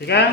ठीक है।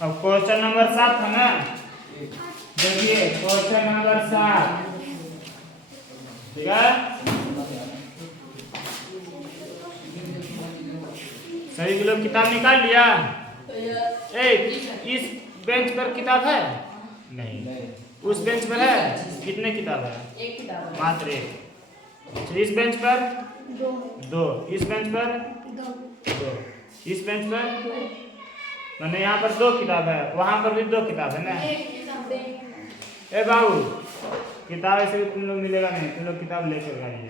अब क्वेश्चन नंबर 7 है ना, देखिए क्वेश्चन नंबर 7, ठीक है। सभी के लोग किताब निकाल लिया? इस बेंच पर किताब है? नहीं। उस बेंच पर है? कितने किताब है? एक किताब है। मात्र एक। अच्छा, इस बेंच पर? दो। इस बेंच पर? दो। इस बेंच पर? मैंने यहाँ पर 2 किताब है, वहां पर भी 2 किताब है ना। ए बाबू, किताब ऐसे तुम लोग मिलेगा नहीं, तुम लोग किताब लेकर आइए।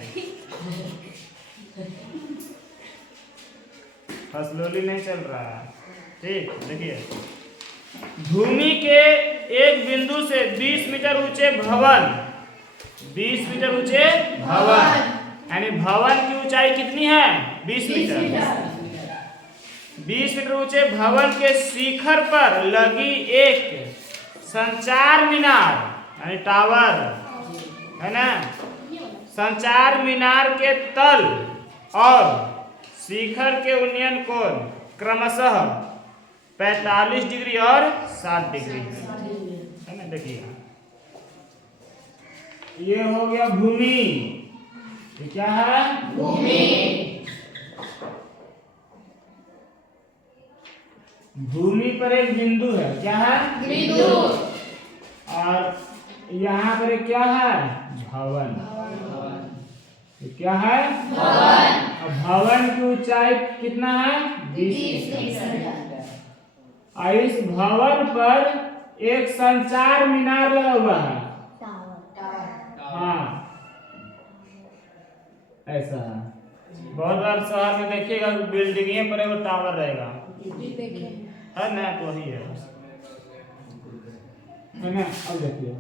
फसलोली नहीं चल रहा है, ठीक। देखिए, भूमि के एक बिंदु से 20 मीटर ऊंचे भवन, 20 मीटर ऊंचे भवन, यानी भवन की ऊंचाई कितनी है? 20 मीटर। 20 मीटर ऊंचे भवन के शिखर पर लगी एक संचार मीनार, यानी टावर है ना। संचार मीनार के तल और शिखर के उन्नयन कोण क्रमशः 45 डिग्री और 60 डिग्री है ना। देखिए, ये हो गया भूमि। ये क्या है? भूमि। भूमि पर एक बिंदु है, क्या है? बिंदु। और यहाँ पर एक क्या है? भवन। क्या है? भवन। और भवन की ऊंचाई कितना है? 20 मीटर। और इस भवन पर एक संचार मीनार लगा हुआ है। हाँ, ऐसा है। बहुत बार शहर में देखिएगा बिल्डिंग पर एगो टावर रहेगा, है ना, तो वही है ना। अब देखिए,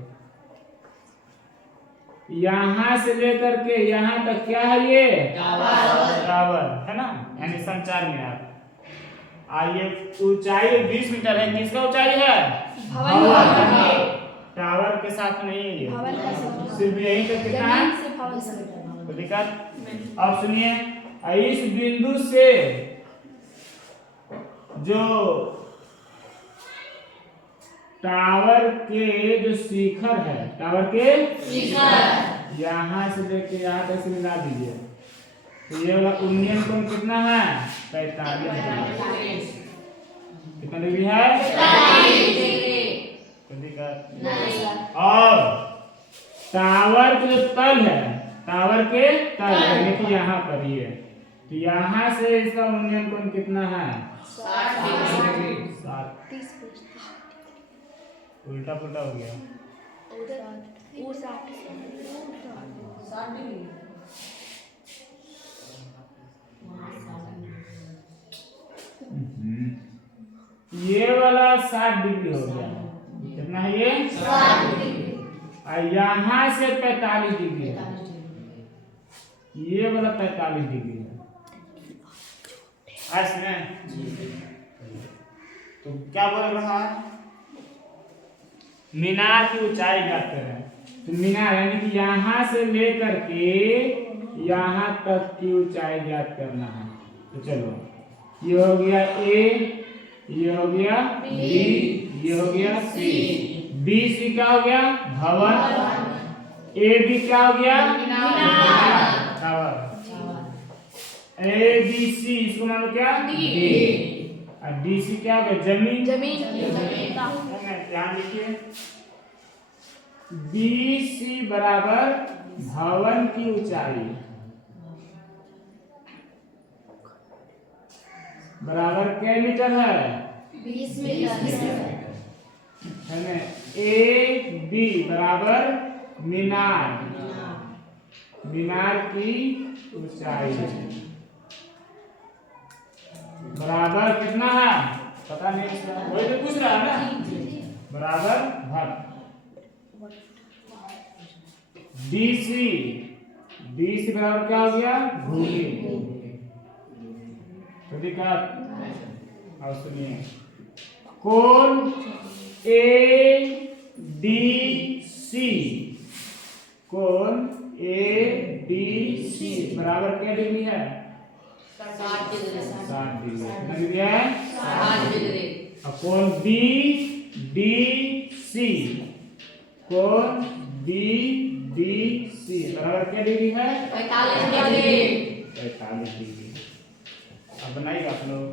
यहाँ से लेकर के यहाँ तक क्या है? ये टावर है ना, यानी संचार मीनार। ये ऊंचाई 20 मीटर है। किसका ऊंचाई है? भवन। टावर के साथ नहीं है, ये सिर्फ यही तक कितना है? तो दिक्कत। अब सुनिए, इस बिंदु से जो टावर के जो शिखर है, टावर के शिखर यहाँ से लेके यहाँ तक से मिला दीजिए, तो ये वाला उन्नयन कोण कितना है? 45। कितना डिग्री है? 45 डिग्री। और टावर के जो तल है, टावर के तल यानी कि यहाँ पर ही है, तो यहाँ से इसका उन्नयन कोण कितना है? 60 डिग्री। 60। उल्टा पुल्टा हो गया। ये वाला 60 डिग्री हो गया। कितना है ये? 60 डिग्री। और यहाँ से 45 डिग्री है। ये वाला 45 डिग्री है। तो क्या बोल रहा है? मीनार की ऊंचाई ज्ञात करें। तो मीनार यानी कि यहाँ से लेकर के यहाँ तक की ऊंचाई ज्ञात करना है। तो चलो, ये हो गया ए, ये हो गया बी, ये हो गया सी। बी सी क्या हो गया? भवन। ए बी क्या हो गया? टावर। ए बी सी इसको मान लो क्या? डी। और डी सी क्या हो गया? जमीन। ध्यान लिखिए, बी सी बराबर भवन की ऊंचाई बराबर क्या मीटर है? 20 मीटर है ना। ए बी बराबर मीनार, मीनार की ऊंचाई बराबर कितना है? पता नहीं, वही तो पूछ रहा है ना। बराबर भर BC, BC बराबर क्या हो गया? भूमि। तो दिक्कत। अब सुनिए, कोण ADC, कोण ADC बराबर क्या डिग्री है? 60 डिग्री 60 डिग्री। कितना डिग्री है? 60 डिग्री। अब कोण बी डी सी, कोण बी डी सी बराबर क्या डिग्री है? 45 डिग्री। 45 डिग्री। अब बनाइएगा आप लोग,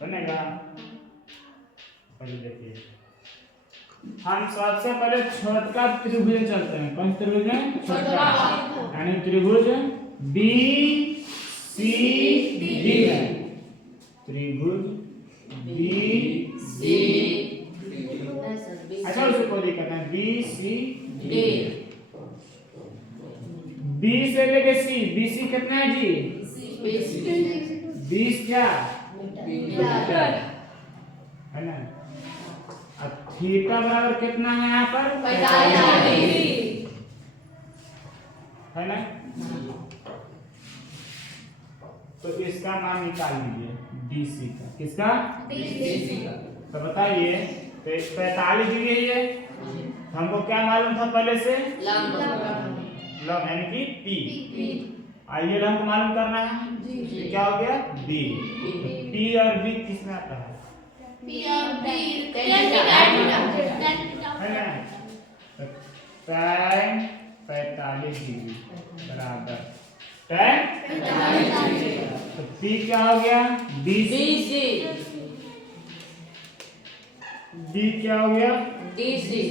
बनेगा? पहले देखिए, हम सबसे पहले छोटका त्रिभुज चलते हैं। कौन सा त्रिभुज है? छोटका, यानी त्रिभुज बी सी डी है। त्रिभुज बी सी, अच्छा उसको कोई दिक्कत नहीं, बी सी डी। बी से लेके सी, बी सी कितना है जी? 20 क्या मीटर है ना। अब थीटा बराबर कितना है यहाँ पर? 45 डिग्री है ना। तो इसका मान निकाल लीजिए डीसी का। किसका? तो बताइए, तो 45 डिग्री है ये। हमको क्या मालूम था पहले से? लंब यानी कि पी। आइए हमको मालूम करना है, तो क्या हो गया? बी। पी और बी किसमें आता है? है ना। tan 45 डिग्री बराबर tan। तो पी क्या हो गया? डीसी। डी क्या हो गया? डीसी।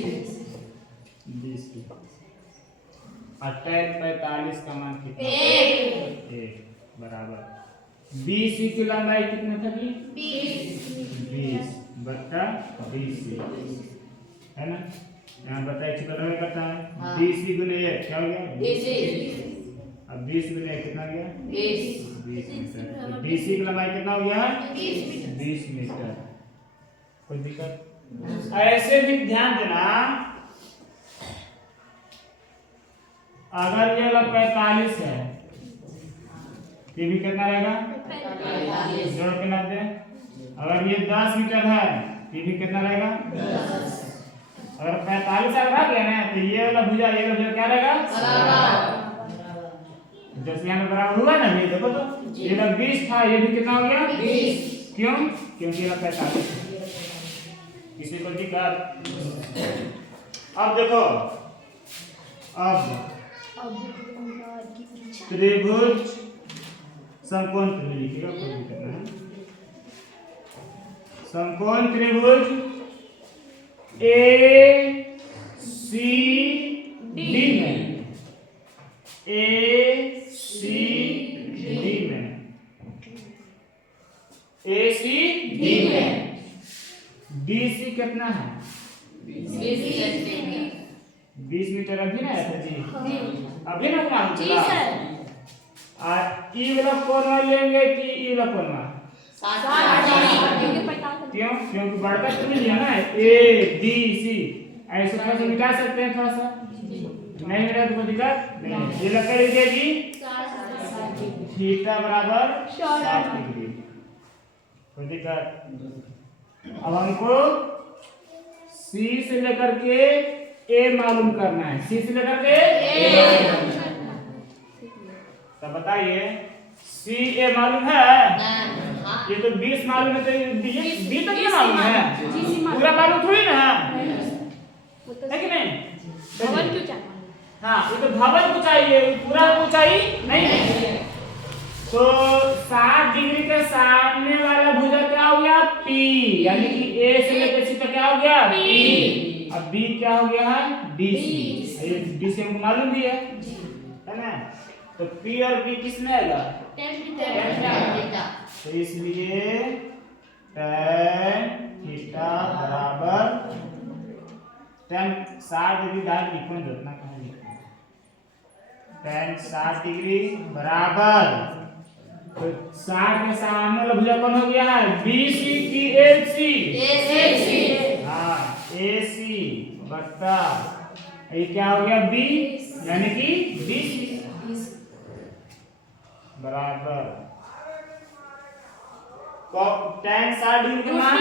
और tan 45 का मान कितना? 1 बराबर बीसी की लंबाई कितनी था जी? 20 बट्टा डीसी है ना। यहाँ बताइए कितना रहे करता है? डीसी गुने 1 क्या हो गया? अब 20 गुने 1 कितना गया? 20 मीटर। तो डीसी की लंबाई कितना हो गया? 20 मीटर। कोई दिक्कत? ऐसे भी ध्यान देना, अगर ये वाला 45 है, ये भी कितना रहेगा? 45 जोड़ के 90। अगर ये 10 मीटर है, ये भी कितना रहेगा? 10। अगर 45 आ गया ना, तो ये वाला भुजा क्या रहेगा? जैसे यहाँ पे बराबर हुआ ना, ये देखो तो ये वाला 20 था, ये भी कितना हो गया? 20। क्यों? क्योंकि ये 45। किसी को दिक्कत? अब देखो, अब त्रिभुज समकोण त्रिभुज लिखिएगा, कोई दिक्कत नहीं। समकोण त्रिभुज ए सी डी में, ए सी डी में, ए सी डी में डी सी कितना है? 20 मीटर। अभी ना है जी? अभी ना मालूम चला? और ई वाला कोण लेंगे कि ई वाला कोण? क्यों? क्योंकि बड़का त्रिभुज है ना, ए बी सी। ऐसे थोड़ा सा मिटा सकते हैं, थोड़ा सा नहीं मिटा तो कोई दिक्कत नहीं। ये लग जाएगी थीटा बराबर 60 डिग्री। कोई दिक्कत? अब हमको सी से लेकर के ए मालूम करना है। सी से लेकर के ए, तो बताइए सी ए मालूम है? ये तो 20 मालूम है, तो बी तक क्या मालूम है? पूरा मालूम थोड़ी ना है कि नहीं? भवन क्यों चाहिए? हाँ, ये तो भवन को चाहिए, पूरा ऊंचाई नहीं है। तो 60 डिग्री के सामने वाला भुजा क्या हो गया? पी, यानी कि ए से लेकर सी तक क्या हो गया? पी। अब बी क्या हो गया है? डीसी। ये डीसी हमको मालूम भी है ना। तो पी और बी किस में आएगा? तो इसलिए tan थीटा बराबर tan 60 डिग्री डाल लिखो, जोतना कहाँ लिखो? tan 60 डिग्री बराबर, तो 60 के सामने वाला भुजा कौन हो गया है? बीसी की एसी। हाँ, एसी बट्टा ये क्या हो गया? बी, यानी कि बीसी बराबर tan 60 डिग्री के मान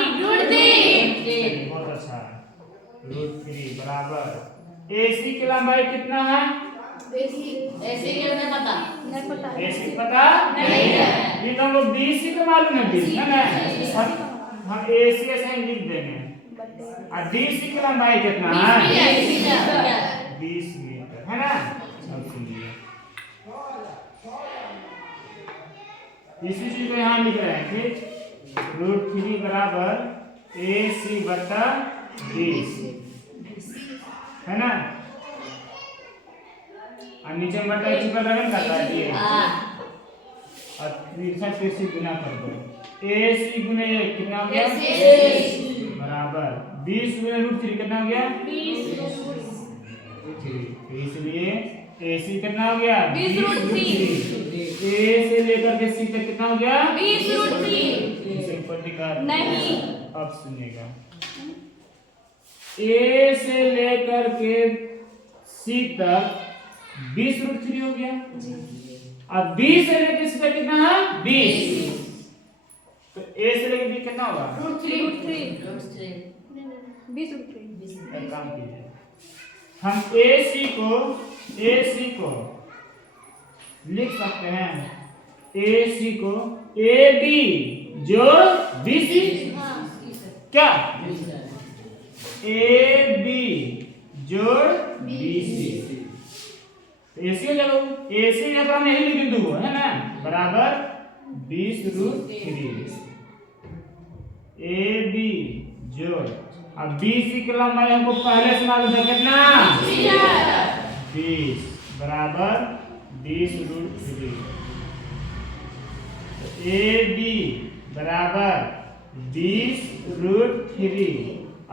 बहुत अच्छा है, √3 बराबर एसी की लंबाई कितना है? ऐसे ही हमें पता बेसिक पता नहीं है। ये तो हमको बीसी का मालूम है, बीस है ना। हम एसी ऐसे ही लिख देंगे। और डीसी की लंबाई कितना है? 20 मीटर है ना। अब सुनिए, इसी चीज को यहाँ लिख रहे हैं, ठीक। √3 बराबर AC बटा 20 है ना। और नीचे में बटा इसी पर रन करता है ये। और फिर से गुना कर दो। AC गुने कितना हो गया? बराबर 20 गुने √3 कितना हो गया? 20 इसलिए AC कितना हो गया? 20 A से लेकर के C तक कितना हो गया? 20 इसे ऊपर दिखा नहीं। अब सुनिएगा, A से लेकर के C तक 20 √3 हो गया। अब B से लेकर C तक कितना है? 20। तो A से लेकर B कितना होगा? एक काम कीजिए, हम AC को लिख सकते हैं, AC को AB जोड़ BC, क्या? AB जोड़ BC। AC हो जाएगा, AC यहाँ पर हम यही बिंदु को है ना, बराबर 20 √3 AB जोड़। अब BC की लंबाई हमको पहले से मालूम है कितना? 20 बराबर 20 √3। AB बराबर 20 √3।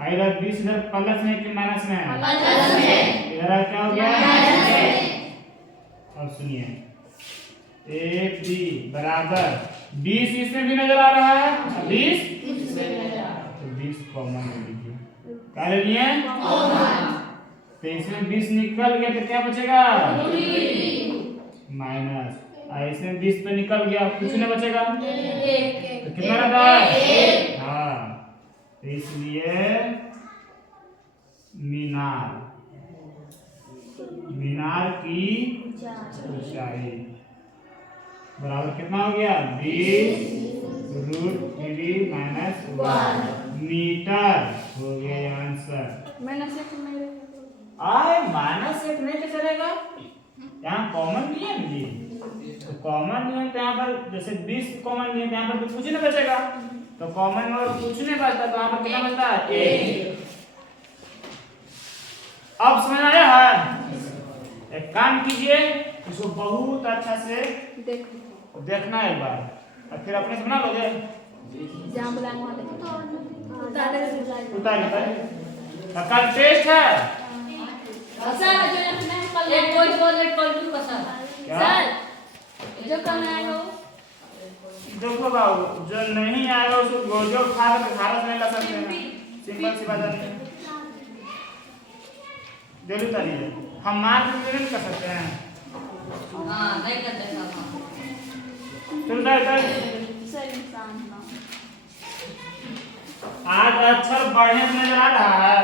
इधर 20 इधर प्लस है कि माइनस में है? इधर क्या हो गया? अब सुनिए, AB बराबर 20 इसमें भी नजर आ रहा है, 20 तो 20 कॉमन ले लीजिए। क्या ले लिए? तो इसमें 20 निकल गया तो क्या बचेगा? माइनस। इसमें 20 तो निकल गया, कुछ नहीं बचेगा, तो कितना रहता है? हाँ, तो इसलिए मीनार की ऊंचाई बराबर कितना हो गया? 20 √3 - 1 मीटर हो गया आंसर। -1 नहीं तो चलेगा, यहाँ कॉमन नियम है जी। तो कॉमन नियम तो यहाँ पर जैसे 20 कॉमन नियम, यहाँ पर तो कुछ नहीं बचेगा, तो कॉमन में कुछ नहीं बचता, तो यहाँ पर कितना बचता है? 1। अब समझ आया है? एक काम कीजिए, इसको बहुत अच्छा से देखना एक बार, और फिर अपने से बना लोगे। उतार कल टेस्ट है। देखो बाबू, जो नहीं आएगा उसको गोजो खा कर भारत नहीं ला सकते हैं, सिंपल सी बात है। दिल्ली तालिए हम मार्क नहीं कर सकते हैं। हाँ, नहीं करते साहब। चलता है आज अक्षर बढ़ने से नजर आ रहा है।